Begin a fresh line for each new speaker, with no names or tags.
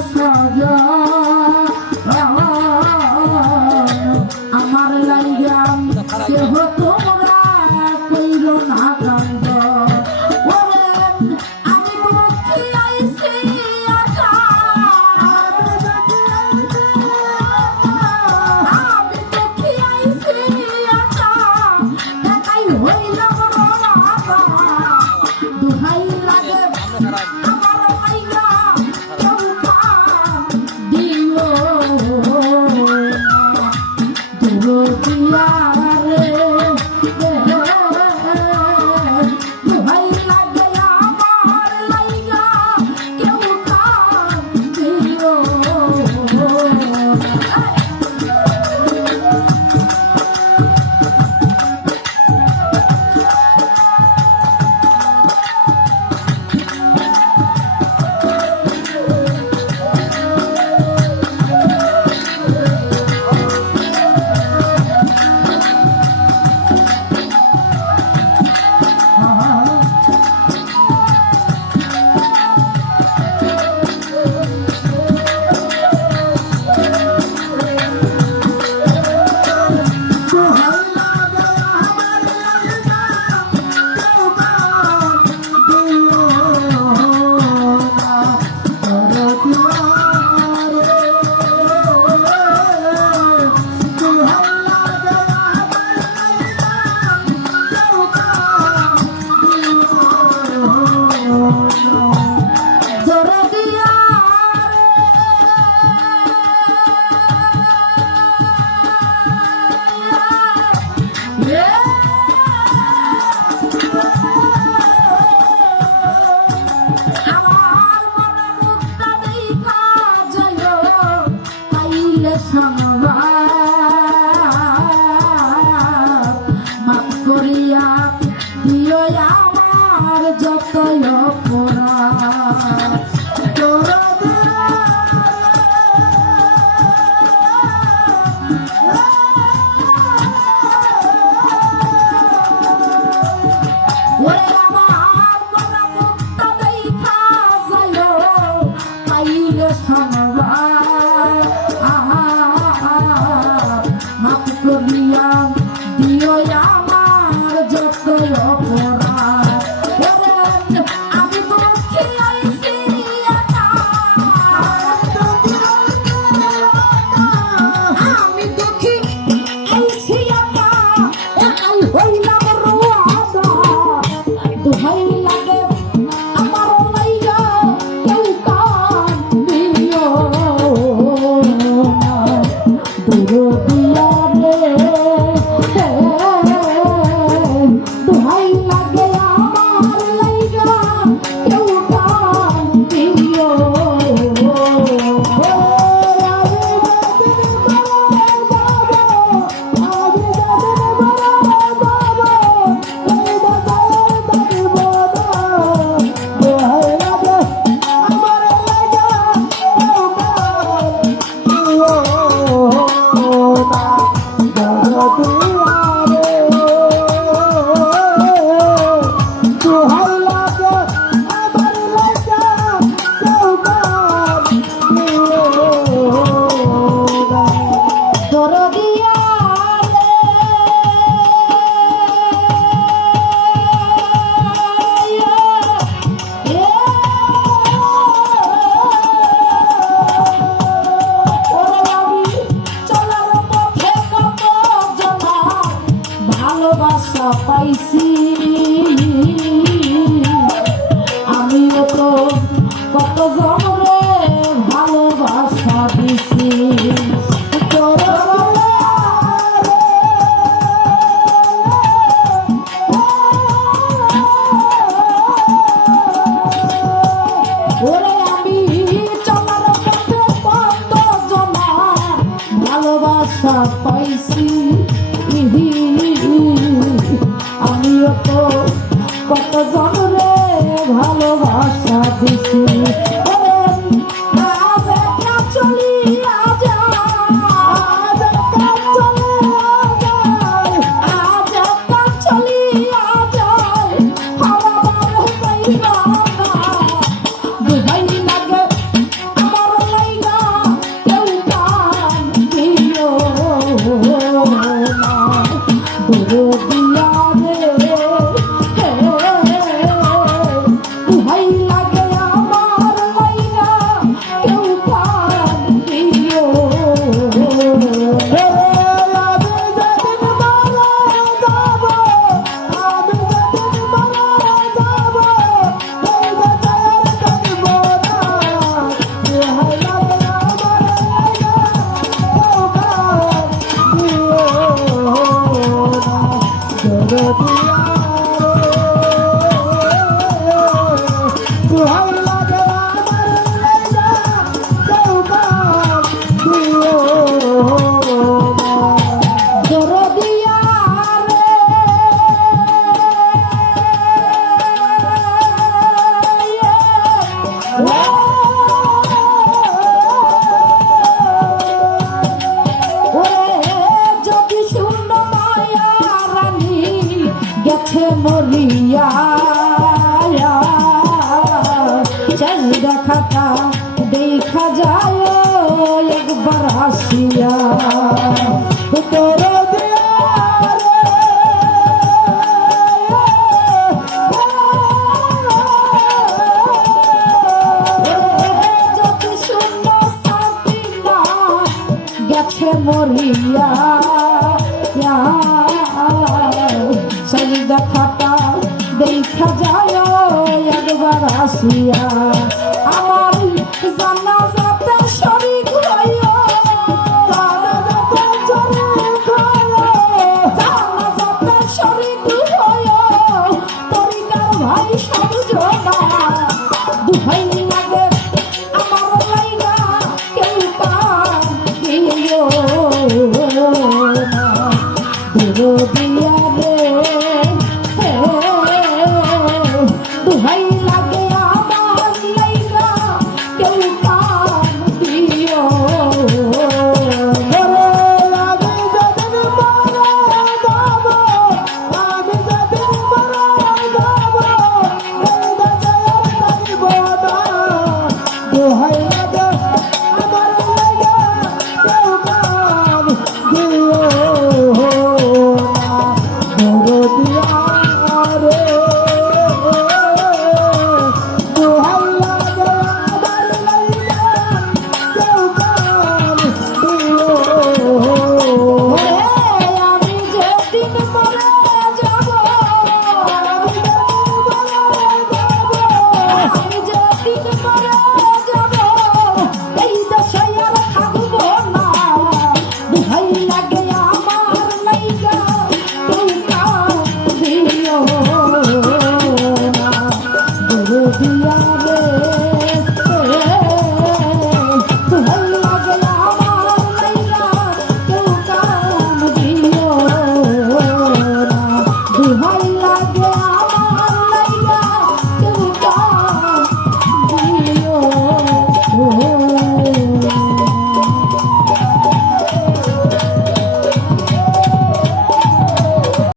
saia দুরো দিয়া sana দিও আমার দিও তো কত জনরে ভালোবাসা দিছি। মরিয়া আসিয়া আমার জানা যাতে শরীর হইয়া জানা যাতে শরীর হইয়া জানা যাতে শরীর হইয়া তরিকার ভাই সব জোড়া higher.